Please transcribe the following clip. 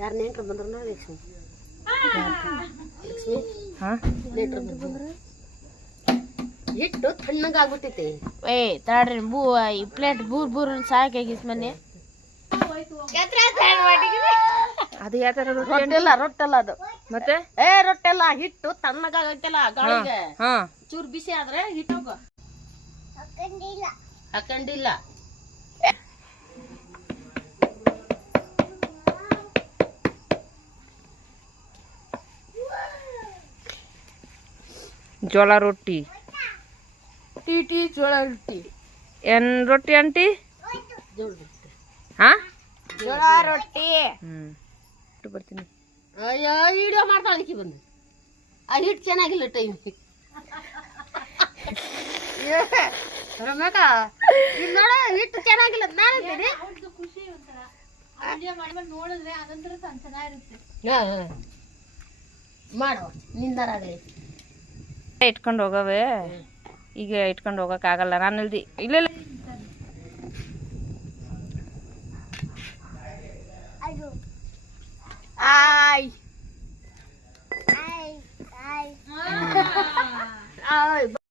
ಯಾರು ನೆಂಟ್ರು ಬಂದ್ರು ಲಕ್ಷ್ಮಿ ಲಕ್ಷ್ಮಿ ನೆಂಟ್ರು ಬಂದ್ರು ಹಿಟ್ಟು ತಣ್ಣಗಾಗ್ಬಿಟ್ಟೈತೆ ಏ ತಾಡ್ರಿ ಈ ಪ್ಲೇಟ್ ಬೂರ್ ಸಾಕಾಗಿಸ್ ಮನೆ ಅದು ಯಾವ ತರ ರೊಟ್ಟೆಲ್ಲ ಅದು ಮತ್ತೆ ರೊಟ್ಟೆಲ್ಲ ಹಿಟ್ಟು ತಣ್ಣಗಾಗೈತಲ್ಲ ಗಾಳಿಗೆ ಹಾ ಚೂರ್ ಬಿಸಿ ಆದ್ರೆ ಹಿಟ್ಟು ಹಾಕೊಂಡಿಲ್ಲ ಜೋಳ ರೊಟ್ಟಿ ಟೀ ಜೋಳ ರೊಟ್ಟಿ ಏನ್ ರೊಟ್ಟಿ ಆಂಟಿ ಜೋಳ ರೊಟ್ಟಿ ಹಾ ಜೋಳ ರೊಟ್ಟಿ ಬರ್ತೀನಿ ಅಯ್ಯೋ ವಿಡಿಯೋ ಮಾಡ್ತಾಳೆ ಅದಕ್ಕೆ ಬಂದು ಆ ಹಿಟ್ಟು ಚೆನ್ನಾಗಿಲ್ಲ ಟೈಮ್ ರಮ್ಯಾಕ ನೋಡ ಹಿಟ್ಟು ಚೆನ್ನಾಗಿಲ್ಲ ನಾನು ಮಾಡುವ ನಿಂದರಾಗಲಿ ಇಟ್ಕೊಂಡು ಹೋಗವೆ ಈಗ ಇಟ್ಕೊಂಡು ಹೋಗಕ್ ಆಗಲ್ಲ ನಾನು ಇಲ್ದಿ ಇಲ್ಲ ಆಯ್ ಆಯ್